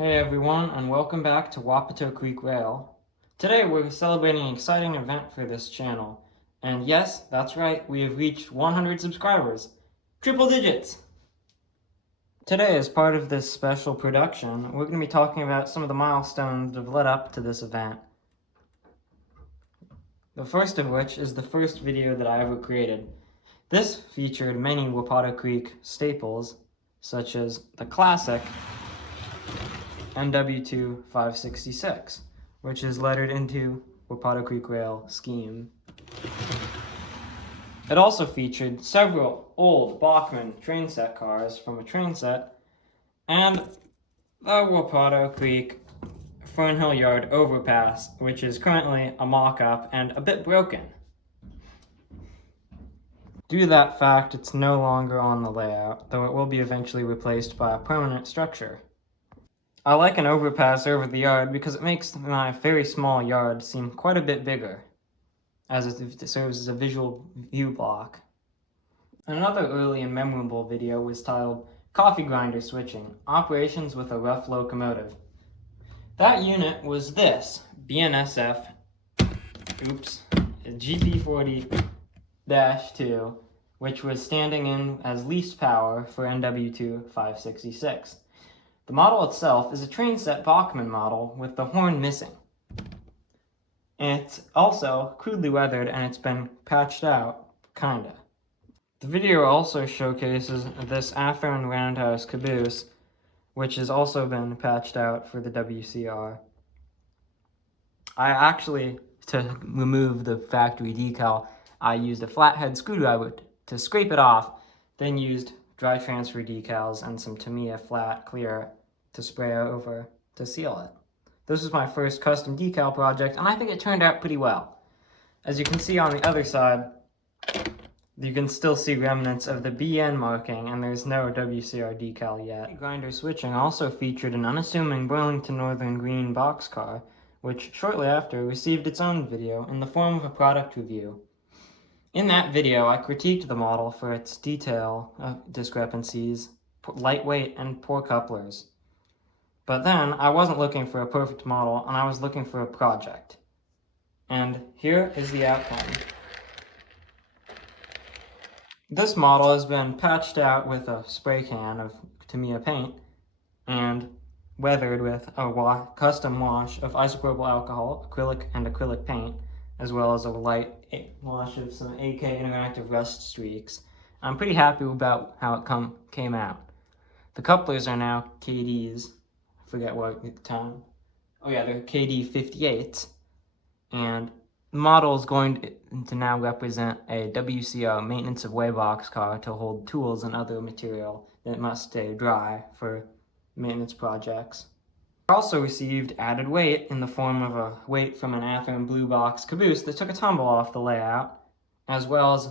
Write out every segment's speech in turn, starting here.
Hey everyone, and welcome back to Wapato Creek Rail. Today we're celebrating an exciting event for this channel. And yes, that's right, we have reached 100 subscribers. Triple digits! Today, as part of this special production, we're going to be talking about some of the milestones that have led up to this event. The first of which is the first video that I ever created. This featured many Wapato Creek staples, such as the classic NW2 566, which is lettered into Wapato Creek Rail scheme. It also featured several old Bachmann train set cars from a train set, and the Wapato Creek Fernhill Yard overpass, which is currently a mock-up and a bit broken. Due to that fact, it's no longer on the layout, though it will be eventually replaced by a permanent structure. I like an overpass over the yard because it makes my very small yard seem quite a bit bigger, as it serves as a visual view block. Another early and memorable video was titled Coffee Grinder Switching, Operations with a Rough Locomotive. That unit was this BNSF, GP40-2, which was standing in as least power for NW2 566. The model itself is a train set Bachmann model with the horn missing. It's also crudely weathered and it's been patched out, kinda. The video also showcases this Athearn roundhouse caboose, which has also been patched out for the WCR. To remove the factory decal, I used a flathead screwdriver to scrape it off, then used dry transfer decals and some Tamiya flat clear to spray over to seal it. This was my first custom decal project, and I think it turned out pretty well. As you can see on the other side, you can still see remnants of the BN marking, and there's no WCR decal yet. Grinder Switching also featured an unassuming Burlington Northern Green boxcar, which shortly after received its own video in the form of a product review. In that video, I critiqued the model for its detail discrepancies, lightweight, and poor couplers. But then, I wasn't looking for a perfect model, and I was looking for a project. And here is the outcome. This model has been patched out with a spray can of Tamiya paint and weathered with a custom wash of isopropyl alcohol, acrylic, and acrylic paint, as well as a light wash of some AK interactive rust streaks. I'm pretty happy about how it came out. The couplers are now KDs. Forget what at the time. Oh yeah, they're KD 58s, and the model is going to now represent a WCR maintenance of way box car to hold tools and other material that must stay dry for maintenance projects. I also received added weight in the form of a weight from an Athearn blue box caboose that took a tumble off the layout, as well as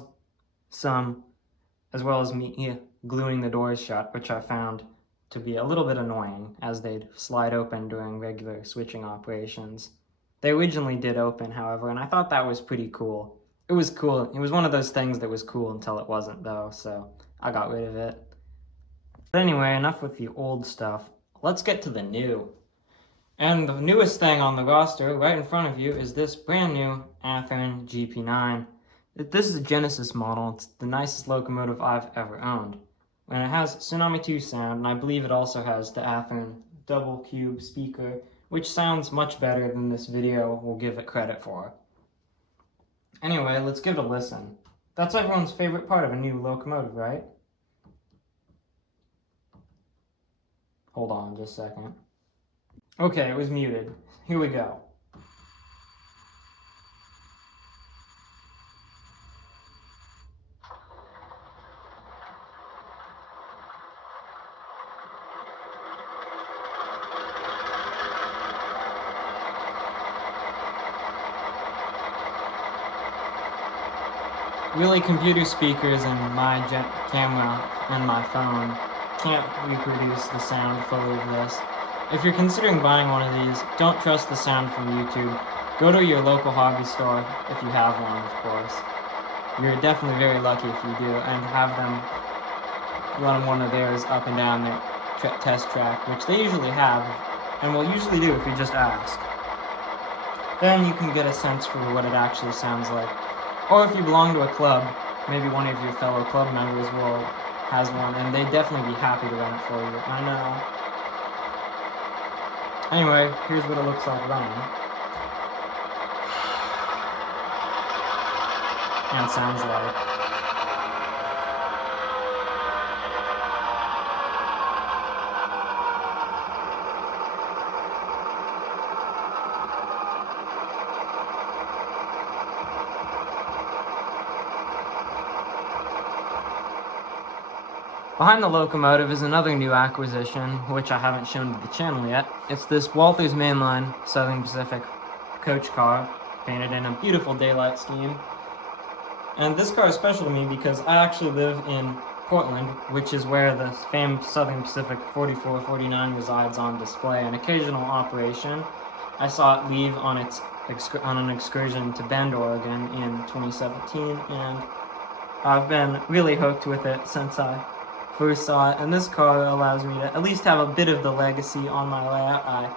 me gluing the doors shut, which I found to be a little bit annoying as they'd slide open during regular switching operations. They originally did open, however, and I thought that was pretty cool. It was cool. It was one of those things that was cool until it wasn't, though, so I got rid of it. But anyway, enough with the old stuff. Let's get to the new. And the newest thing on the roster, right in front of you, is this brand new Athearn GP9. This is a Genesis model. It's the nicest locomotive I've ever owned. And it has Tsunami 2 sound, and I believe it also has the Athearn double cube speaker, which sounds much better than this video will give it credit for. Anyway, let's give it a listen. That's everyone's favorite part of a new locomotive, right? Hold on just a second. Okay, it was muted. Here we go. Really, computer speakers and my camera and my phone can't reproduce the sound fully of this. If you're considering buying one of these, don't trust the sound from YouTube. Go to your local hobby store, if you have one, of course. You're definitely very lucky if you do, and have them run one of theirs up and down their test track, which they usually have and will usually do if you just ask. Then you can get a sense for what it actually sounds like. Or if you belong to a club, maybe one of your fellow club members has one, and they'd definitely be happy to run it for you. I know. Anyway, here's what it looks like running. And sounds like. Behind the locomotive is another new acquisition, which I haven't shown to the channel yet. It's this Walther's Mainline Southern Pacific coach car, painted in a beautiful daylight scheme. And this car is special to me because I actually live in Portland, which is where the famed Southern Pacific 4449 resides on display. An occasional operation. I saw it leave on an excursion to Bend, Oregon in 2017, and I've been really hooked with it since I first saw it, and this car allows me to at least have a bit of the legacy on my layout. I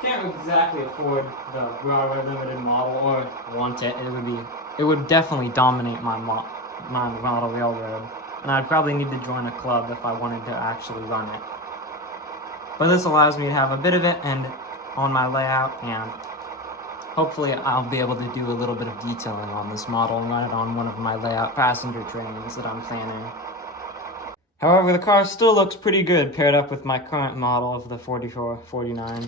can't exactly afford the Broadway Limited model or want it. It would definitely dominate my model railroad, and I'd probably need to join a club if I wanted to actually run it. But this allows me to have a bit of it and on my layout, and hopefully I'll be able to do a little bit of detailing on this model and run it on one of my layout passenger trains that I'm planning. However, the car still looks pretty good paired up with my current model of the 4449.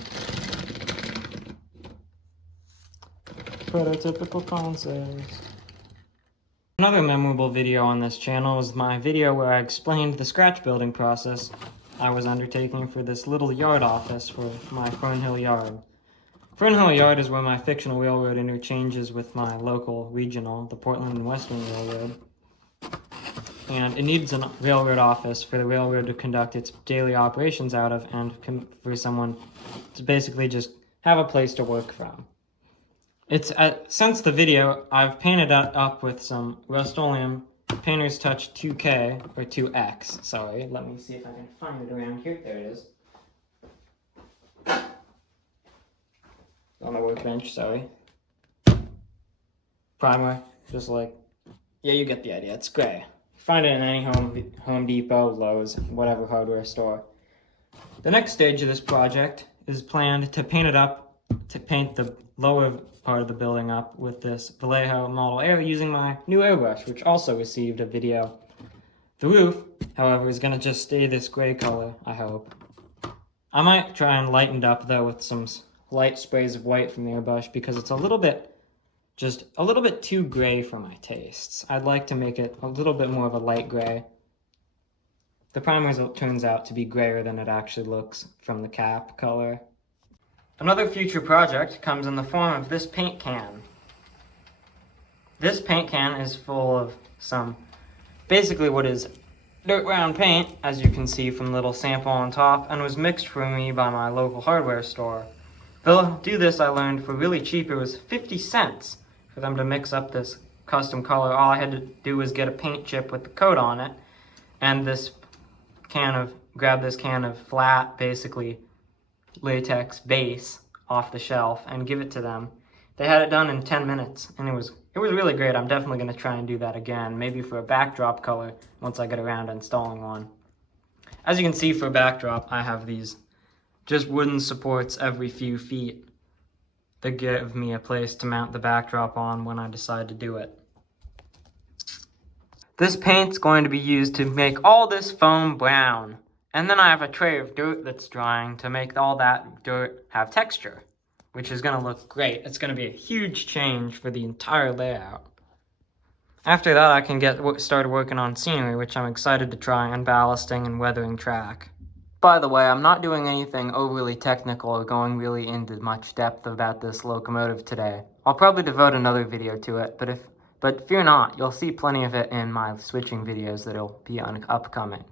Prototypical concepts. Another memorable video on this channel was my video where I explained the scratch building process I was undertaking for this little yard office for my Fernhill Yard. Fernhill Yard is where my fictional railroad interchanges with my local regional, the Portland and Western Railroad. And it needs a railroad office for the railroad to conduct its daily operations out of, and for someone to basically just have a place to work from. Since the video, I've painted it up with some Rust-Oleum Painter's Touch 2K, or 2X, sorry. Let me see if I can find it around here. There it is. On the workbench, sorry. Primer, just like, yeah, you get the idea, it's gray. Find it in any Home Depot, Lowe's, whatever hardware store. The next stage of this project is planned to paint the lower part of the building up with this Vallejo Model Air using my new airbrush, which also received a video. The roof, however, is going to just stay this gray color, I hope. I might try and lighten it up, though, with some light sprays of white from the airbrush because it's just a little bit too gray for my tastes. I'd like to make it a little bit more of a light gray. The primer turns out to be grayer than it actually looks from the cap color. Another future project comes in the form of this paint can. This paint can is full of basically what is dirt round paint, as you can see from the little sample on top, and was mixed for me by my local hardware store. They'll do this, I learned, for really cheap. It was 50 cents for them to mix up this custom color. All I had to do was get a paint chip with the coat on it, and grab this can of flat, basically latex base off the shelf and give it to them. They had it done in 10 minutes, and it was really great. I'm definitely going to try and do that again, maybe for a backdrop color once I get around to installing one. As you can see, for a backdrop, I have these just wooden supports every few feet that give me a place to mount the backdrop on when I decide to do it. This paint's going to be used to make all this foam brown. And then I have a tray of dirt that's drying to make all that dirt have texture, which is going to look great. It's going to be a huge change for the entire layout. After that, I can get started working on scenery, which I'm excited to try, and ballasting and weathering track. By the way, I'm not doing anything overly technical or going really into much depth about this locomotive today. I'll probably devote another video to it, but fear not, you'll see plenty of it in my switching videos that'll be upcoming.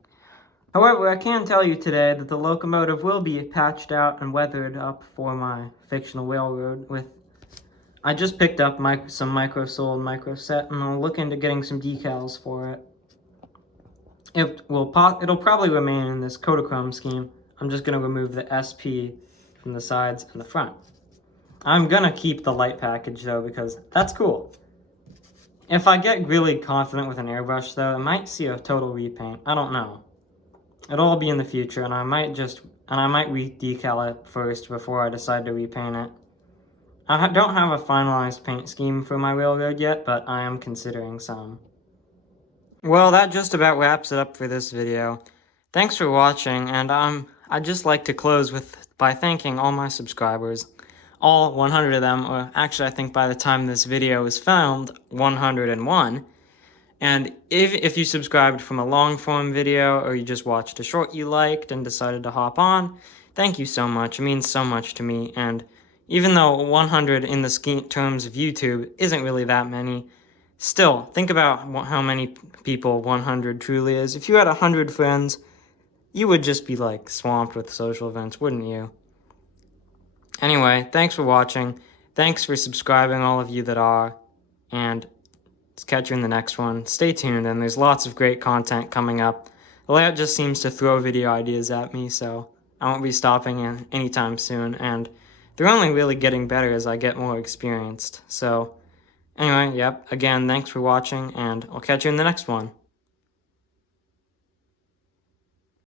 However, I can tell you today that the locomotive will be patched out and weathered up for my fictional railroad I just picked up some micro-sole and micro-set, and I'll look into getting some decals for it. It'll probably remain in this Kodachrome scheme I'm just going to remove the SP from the sides and the front. I'm going to keep the light package though because that's cool. If I get really confident with an airbrush though, I might see a total repaint. I don't know. It'll all be in the future, and I might re-decal it first before I decide to repaint it. I don't have a finalized paint scheme for my railroad yet, but I am considering some. Well, that just about wraps it up for this video. Thanks for watching, and I'd just like to close by thanking all my subscribers. All 100 of them, or actually I think by the time this video is filmed, 101. And if you subscribed from a long form video or you just watched a short you liked and decided to hop on, thank you so much. It means so much to me. And even though 100 in the terms of YouTube isn't really that many, still, think about how many people 100 truly is. If you had 100 friends, you would just be like swamped with social events, wouldn't you? Anyway, thanks for watching. Thanks for subscribing, all of you that are. And let's catch you in the next one. Stay tuned, and there's lots of great content coming up. The layout just seems to throw video ideas at me, so I won't be stopping anytime soon, and they're only really getting better as I get more experienced. So, anyway, yep, again, thanks for watching, and I'll catch you in the next one.